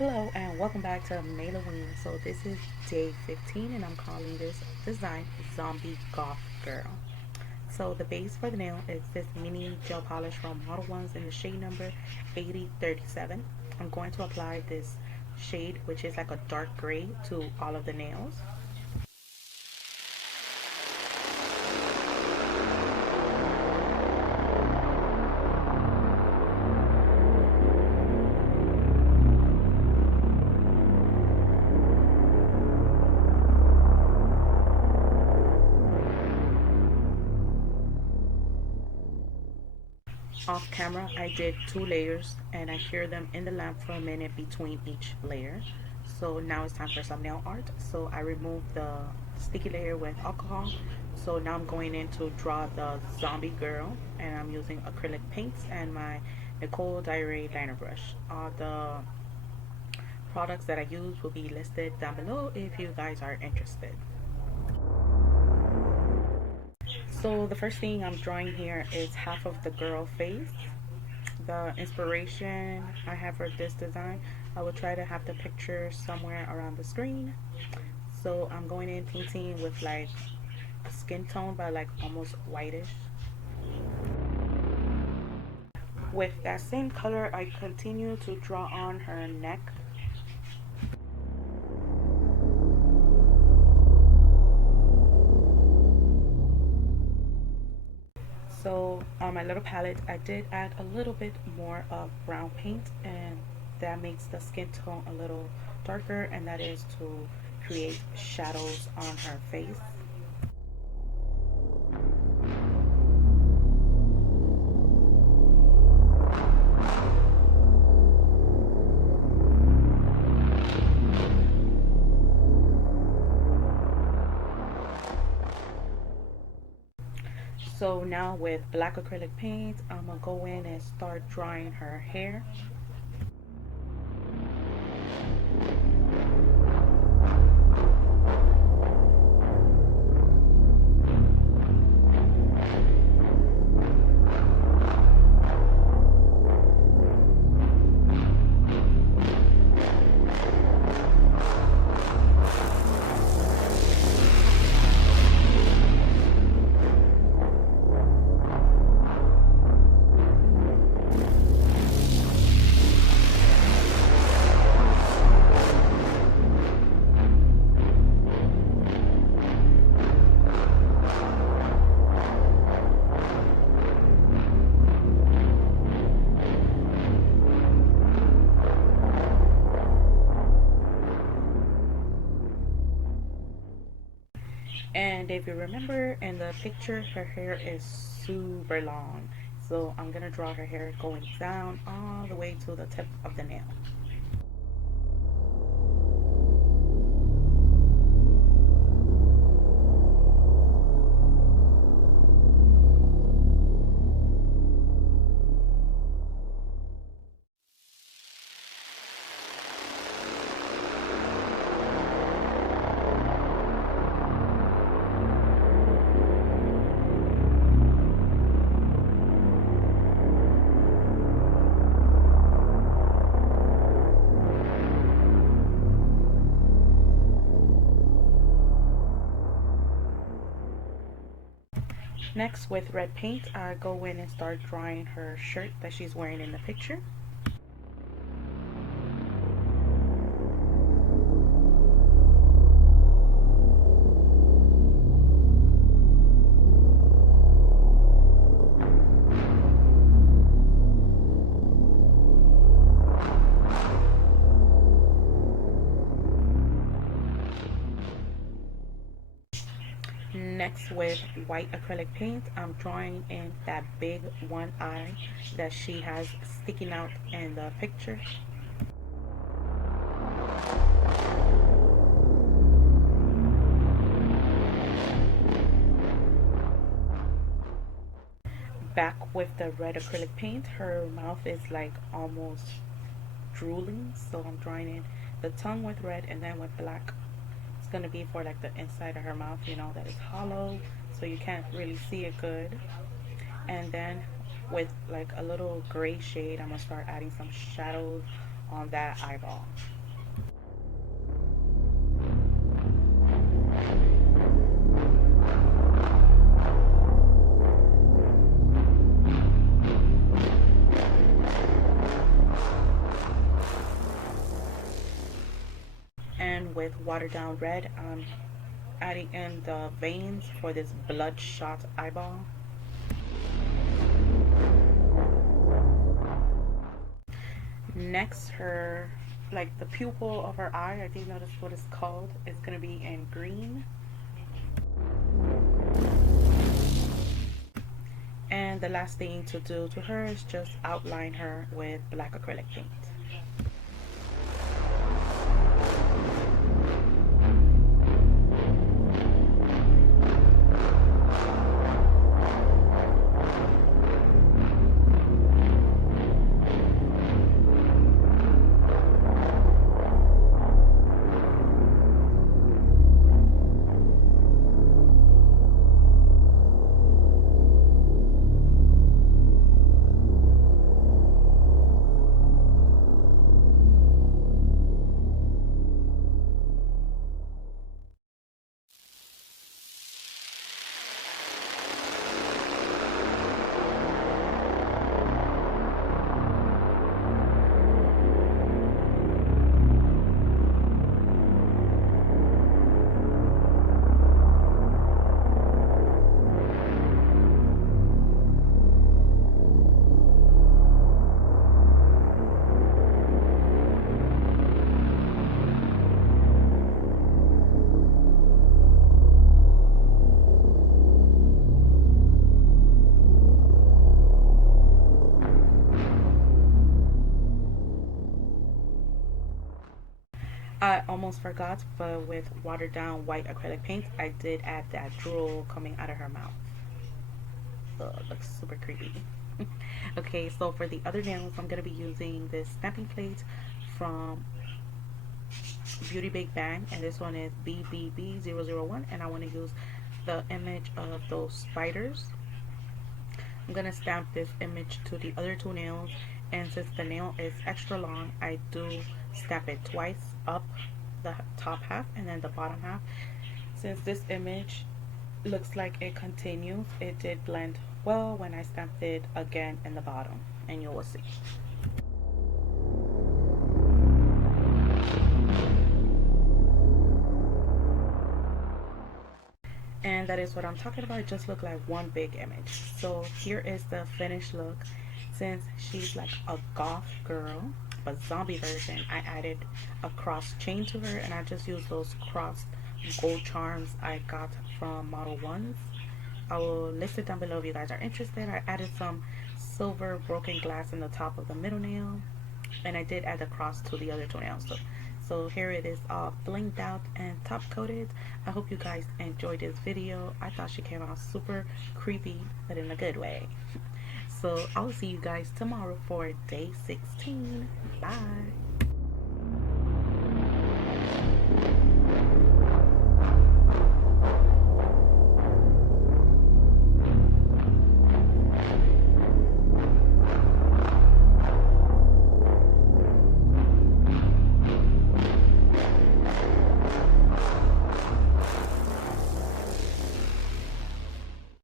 Hello and welcome back to MAENAILDESIGNS. So this is day 15 and I'm calling this design Zombie Goth Girl. So the base for the nail is this mini gel polish from Modelones in the shade number 8037. I'm going to apply this shade, which is like a dark gray, to all of the nails. Off camera, I did 2 layers and I cured them in the lamp for a minute between each layer. So now it's time for some nail art. So I removed the sticky layer with alcohol. So now I'm going in to draw the zombie girl, and I'm using acrylic paints and my Nicole diary liner brush. All the products that I use will be listed down below if you guys are interested. So the first thing I'm drawing here is half of the girl face. The inspiration I have for this design, I will try to have the picture somewhere around the screen. So I'm going in painting with like skin tone, but like almost whitish. With that same color, I continue to draw on her neck. So on my little palette, I did add a little bit more of brown paint, and that makes the skin tone a little darker, and that is to create shadows on her face. So now with black acrylic paint, I'm gonna go in and start drawing her hair. And if you remember in the picture, her hair is super long. So I'm gonna draw her hair going down all the way to the tip of the nail. Next, with red paint, I go in and start drawing her shirt that she's wearing in the picture. Next, with white acrylic paint, I'm drawing in that big one eye that she has sticking out in the picture. Back with the red acrylic paint, her mouth is like almost drooling, so I'm drawing in the tongue with red, and then with black going to be for like the inside of her mouth, you know, that is hollow, so you can't really see it good. And then with like a little gray shade, I'm gonna start adding some shadows on that eyeball. And with watered down red, I'm adding in the veins for this bloodshot eyeball. Next, her, like the pupil of her eye, I think that is what it's called, is going to be in green. And the last thing to do to her is just outline her with black acrylic paint. I almost forgot, but with watered down white acrylic paint, I did add that drool coming out of her mouth. Ugh, looks super creepy. Okay, so for the other nails, I'm going to be using this stamping plate from Beauty Big Bang, and this one is BBB001, and I want to use the image of those spiders. I'm going to stamp this image to the other two nails, and since the nail is extra long, I do stamp it twice, up the top half and then the bottom half. Since this image looks like it continues, it did blend well when I stamped it again in the bottom, and you will see. And that is what I'm talking about. It just looked like one big image. So here is the finished look. Since she's like a goth girl, but zombie version, I added a cross chain to her, and I just used those crossed gold charms I got from Modelones. I will list it down below if you guys are interested. I added some silver broken glass in the top of the middle nail, and I did add the cross to the other two nails. So here it is, all blinged out and top coated. I hope you guys enjoyed this video. I thought she came out super creepy, but in a good way. So I'll see you guys tomorrow for day 16. Bye.